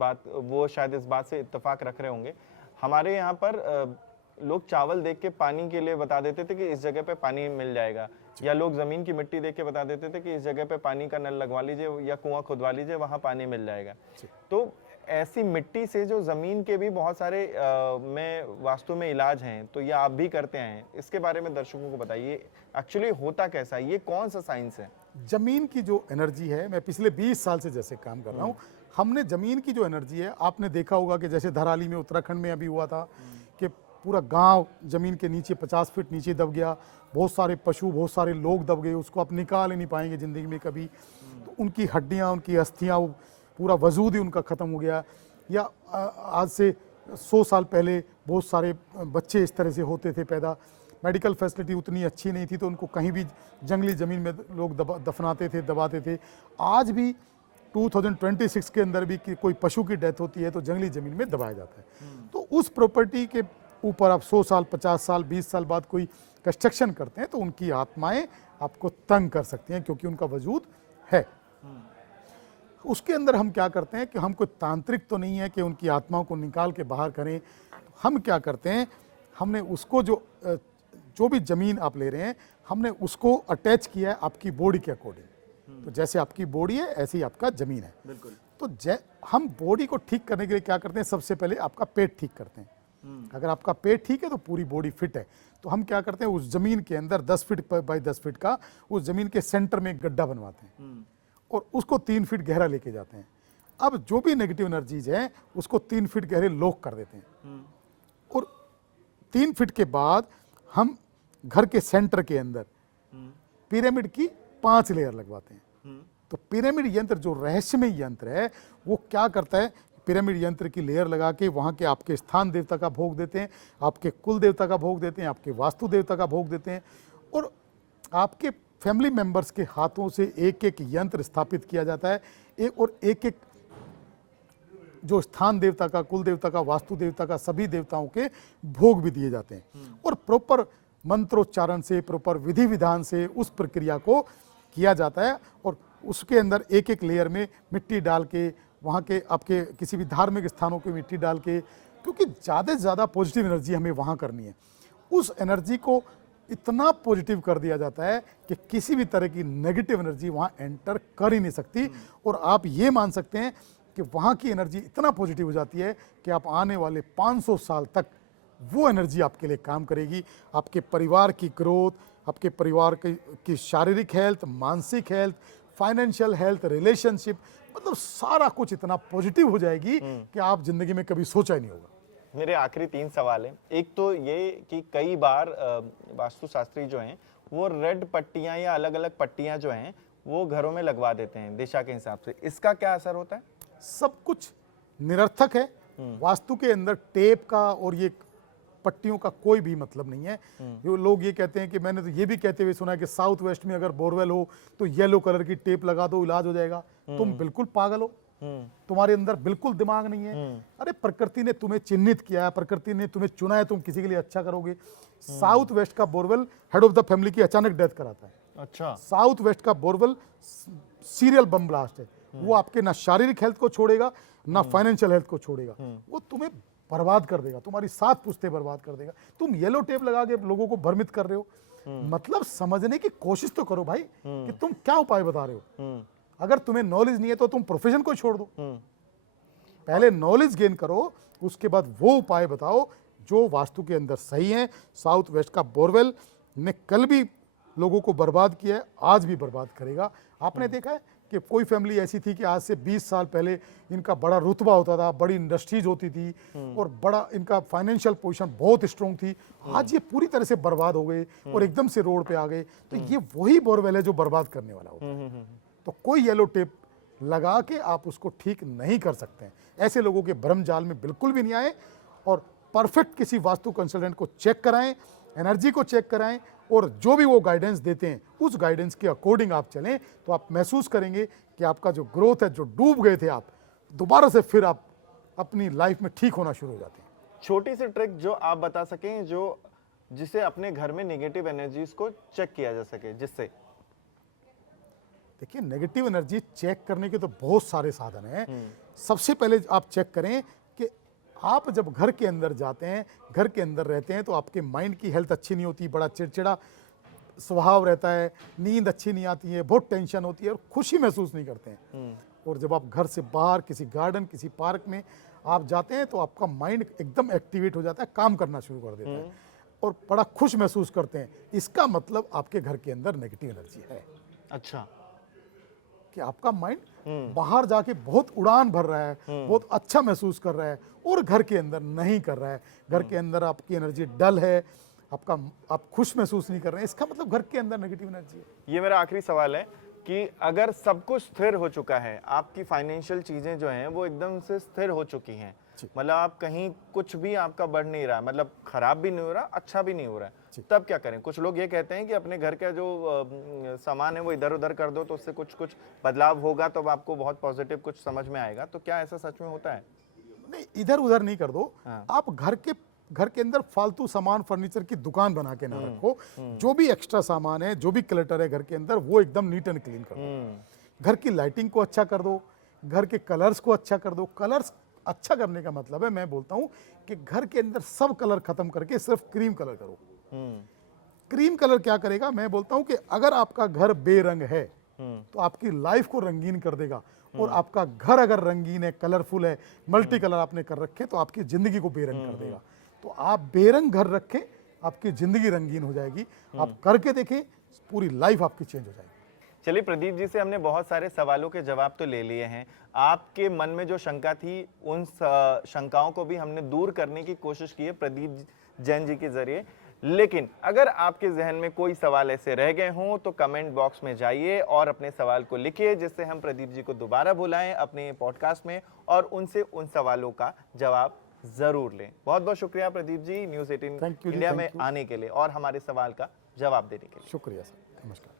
बात से इत्तेफाक रख रहे होंगे। हमारे यहाँ पर लोग चावल देख के पानी के लिए बता देते थे कि इस जगह पे पानी मिल जाएगा, या लोग जमीन की मिट्टी देख के बता देते थे कि इस जगह पे पानी का नल लगवा लीजिए या कुआं खुदवा लीजिए, वहां पानी मिल जाएगा। तो ऐसी मिट्टी से जो जमीन के भी बहुत सारे में वास्तु में इलाज हैं, तो ये आप भी करते हैं, इसके बारे में दर्शकों को बताइए एक्चुअली होता कैसा है, ये कौन सा साइंस है? जमीन की जो एनर्जी है, मैं पिछले 20 साल से जैसे काम कर रहा हूँ, हमने जमीन की जो एनर्जी है, आपने देखा होगा कि जैसे धराली में उत्तराखंड में अभी हुआ था कि पूरा गांव जमीन के नीचे 50 फीट नीचे दब गया, बहुत सारे पशु, बहुत सारे लोग दब गए, उसको आप निकाल ही नहीं पाएंगे ज़िंदगी में कभी। तो उनकी हड्डियाँ, उनकी अस्थियाँ, वो पूरा वजूद ही उनका ख़त्म हो गया। या आज से 100 साल पहले बहुत सारे बच्चे इस तरह से होते थे पैदा, मेडिकल फैसिलिटी उतनी अच्छी नहीं थी, तो उनको कहीं भी जंगली ज़मीन में लोग दफनाते थे, दबाते थे। आज भी 2026 के अंदर भी कोई पशु की डेथ होती है तो जंगली ज़मीन में दबाया जाता है। तो उस प्रॉपर्टी के ऊपर आप 100 साल, 50 साल, 20 साल बाद कोई कंस्ट्रक्शन करते हैं तो उनकी आत्माएं आपको तंग कर सकती हैं, क्योंकि उनका वजूद है। उसके अंदर हम क्या करते हैं कि हम कोई तांत्रिक तो नहीं है कि उनकी आत्माओं को निकाल के बाहर करें। हम क्या करते हैं, हमने उसको जो भी ज़मीन आप ले रहे हैं, हमने उसको अटैच किया है आपकी बॉडी के अकॉर्डिंग। तो जैसे आपकी बॉडी है ऐसे ही आपका ज़मीन है। बिल्कुल। तो हम बॉडी को ठीक करने के लिए क्या करते हैं, सबसे पहले आपका पेट ठीक करते हैं। अगर आपका पेट ठीक है तो पूरी बॉडी फिट है। तो हम क्या करते हैं, उस ज़मीन के अंदर 10 फीट बाई 10 फीट का उस ज़मीन के सेंटर में एक गड्ढा बनवाते हैं और उसको 3 फीट गहरा लेके जाते हैं। अब जो भी नेगेटिव एनर्जीज हैं उसको 3 फीट गहरे लॉक कर देते हैं और 3 फीट के बाद हम घर के सेंटर के अंदर पिरामिड की 5 लेयर लगवाते हैं। तो पिरामिड यंत्र जो रहस्यमय यंत्र है वो क्या करता है, पिरामिड यंत्र की लेयर लगा के वहाँ के आपके स्थान देवता का भोग देते हैं, आपके कुल देवता का भोग देते हैं, आपके वास्तु देवता का भोग देते हैं और आपके फैमिली मेंबर्स के हाथों से एक एक यंत्र स्थापित किया जाता है। एक एक जो स्थान देवता का, कुल देवता का, वास्तु देवता का, सभी देवताओं के भोग भी दिए जाते हैं और प्रॉपर मंत्रोच्चारण से, प्रॉपर विधि विधान से उस प्रक्रिया को किया जाता है और उसके अंदर एक एक लेयर में मिट्टी डाल के, वहाँ के आपके किसी भी धार्मिक स्थानों की मिट्टी डाल के, क्योंकि ज़्यादा से ज़्यादा पॉजिटिव एनर्जी हमें वहाँ करनी है। उस एनर्जी को इतना पॉजिटिव कर दिया जाता है कि किसी भी तरह की नेगेटिव एनर्जी वहाँ एंटर कर ही नहीं सकती और आप ये मान सकते हैं कि वहाँ की एनर्जी इतना पॉजिटिव हो जाती है कि आप आने वाले 500 साल तक वो एनर्जी आपके लिए काम करेगी। आपके परिवार की ग्रोथ, आपके परिवार की शारीरिक हेल्थ, मानसिक हेल्थ, फाइनेंशियल हेल्थ, रिलेशनशिप, मतलब सारा कुछ इतना पॉजिटिव हो जाएगी कि आप जिंदगी में कभी सोचा ही नहीं होगा। मेरे आखिरी 3 सवाल हैं। एक तो ये कि कई बार वास्तुशास्त्री जो हैं वो रेड पट्टियां या अलग अलग पट्टियां जो हैं वो घरों में लगवा देते हैं दिशा के हिसाब से, इसका क्या असर होता है? सब कुछ निरर्थक है। वास्तु के अंदर टेप का और ये पट्टियों का कोई भी मतलब नहीं है। लोग ये कहते हैं कि मैंने तो ये भी कहते हुए सुना है कि साउथ वेस्ट में अगर बोरवेल हो तो येलो कलर की टेप लगा दो, इलाज हो जाएगा। तुम बिल्कुल पागल हो, तुम्हारे अंदर बिल्कुल दिमाग नहीं है। अरे प्रकृति ने तुम्हें चिन्हित किया है, प्रकृति ने तुम्हें चुना है, तुम किसी के लिए अच्छा करोगे। साउथ वेस्ट का borewell head of the family की अचानक डेथ कराता है। अच्छा। साउथ वेस्ट का बोरवेल सीरियल बम ब्लास्ट है। वो आपके ना शारीरिक हेल्थ को छोड़ेगा ना फाइनेंशियल हेल्थ को छोड़ेगा, वो तुम्हें बर्बाद कर देगा, तुम्हारी 7 पुश्ते बर्बाद कर देगा। तुम येलो टेप लगा के लोगों को भ्रमित कर रहे हो। मतलब समझने की कोशिश तो करो भाई कि तुम क्या उपाय बता रहे हो। अगर तुम्हें नॉलेज नहीं है तो तुम प्रोफेशन को छोड़ दो। पहले नॉलेज गेन करो, उसके बाद वो उपाय बताओ जो वास्तु के अंदर सही है। साउथ वेस्ट का बोरवेल ने कल भी लोगों को बर्बाद किया है, आज भी बर्बाद करेगा। आपने देखा है कि कोई फैमिली ऐसी थी कि आज से 20 साल पहले इनका बड़ा रुतबा होता था, बड़ी इंडस्ट्रीज होती थी और बड़ा इनका फाइनेंशियल पोजीशन बहुत स्ट्रॉन्ग थी। आज ये पूरी तरह से बर्बाद हो गए और एकदम से रोड पे आ गए। तो ये वही बोरवेल है जो बर्बाद करने वाला होता है। तो कोई येलो टेप लगा के आप उसको ठीक नहीं कर सकते हैं। ऐसे लोगों के भ्रम जाल में बिल्कुल भी नहीं आए और परफेक्ट किसी वास्तु कंसल्टेंट को चेक कराएं, एनर्जी को चेक कराएं और जो भी वो गाइडेंस देते हैं उस गाइडेंस के अकॉर्डिंग आप चलें तो आप महसूस करेंगे कि आपका जो ग्रोथ है, जो डूब गए थे आप, दोबारा से फिर आप अपनी लाइफ में ठीक होना शुरू हो जाते हैं। छोटी सी ट्रिक जो आप बता सकें जो जिसे अपने घर में नेगेटिव एनर्जीज को चेक किया जा सके, जिससे देखिए नेगेटिव एनर्जी चेक करने के तो बहुत सारे साधन हैं। सबसे पहले आप चेक करें कि आप जब घर के अंदर जाते हैं, घर के अंदर रहते हैं तो आपके माइंड की हेल्थ अच्छी नहीं होती, बड़ा चिड़चिड़ा स्वभाव रहता है, नींद अच्छी नहीं आती है, बहुत टेंशन होती है और खुशी महसूस नहीं करते हैं। और जब आप घर से बाहर किसी गार्डन, किसी पार्क में आप जाते हैं तो आपका माइंड एकदम एक्टिवेट हो जाता है, काम करना शुरू कर देता है और बड़ा खुश महसूस करते हैं। इसका मतलब आपके घर के अंदर नेगेटिव एनर्जी है। अच्छा। कि आपका माइंड बाहर जाके बहुत उड़ान भर रहा है, बहुत अच्छा महसूस कर रहा है और घर के अंदर नहीं कर रहा है। घर के अंदर आपकी एनर्जी डल है, आप खुश महसूस नहीं कर रहे हैं, इसका मतलब घर के अंदर नेगेटिव एनर्जी है। ये मेरा आखिरी सवाल है कि अगर सब कुछ स्थिर हो चुका है, आपकी फाइनेंशियल चीजें जो हैं वो एकदम से स्थिर हो चुकी हैं, मतलब आप कहीं कुछ भी आपका बढ़ नहीं रहा, मतलब खराब भी नहीं हो रहा, अच्छा भी नहीं हो रहा है, तब क्या करें? कुछ लोग ये कहते हैं कि अपने घर का जो सामान है वो इधर उधर कर दो तो उससे कुछ कुछ बदलाव होगा, तो आपको बहुत पॉजिटिव कुछ समझ में आएगा। तो क्या ऐसा सच में होता है? नहीं, इधर उधर नहीं कर दो। आप घर के अंदर फालतू सामान, फर्नीचर की दुकान बना के ना रखो। जो भी एक्स्ट्रा सामान है, जो भी क्लटर है घर के अंदर, वो एकदम नीट एंड क्लीन कर दो। घर की लाइटिंग को अच्छा कर दो, घर के कलर्स को अच्छा कर दो। कलर्स अच्छा करने का मतलब है, मैं बोलता हूं कि घर के अंदर सब कलर खत्म करके सिर्फ क्रीम कलर करो। क्रीम कलर क्या करेगा? मैं बोलता हूं कि अगर आपका घर बेरंग है तो आपकी लाइफ को रंगीन कर देगा, और आपका घर अगर रंगीन है, कलरफुल है, मल्टी कलर आपने कर रखे, तो आपकी जिंदगी को बेरंग कर देगा। तो आप बेरंग घर रखें, आपकी जिंदगी रंगीन हो जाएगी। आप करके देखें, पूरी लाइफ आपकी चेंज हो जाएगी। चलिए, प्रदीप जी से हमने बहुत सारे सवालों के जवाब तो ले लिए हैं। आपके मन में जो शंका थी, उन शंकाओं को भी हमने दूर करने की कोशिश की है प्रदीप जैन जी के जरिए। लेकिन अगर आपके जहन में कोई सवाल ऐसे रह गए हों तो कमेंट बॉक्स में जाइए और अपने सवाल को लिखिए, जिससे हम प्रदीप जी को दोबारा बुलाएं अपने पॉडकास्ट में और उनसे उन सवालों का जवाब जरूर लें। बहुत बहुत शुक्रिया प्रदीप जी, न्यूज़ 18 इंडिया में आने के लिए और हमारे सवाल का जवाब देने के लिए। शुक्रिया सर, नमस्कार।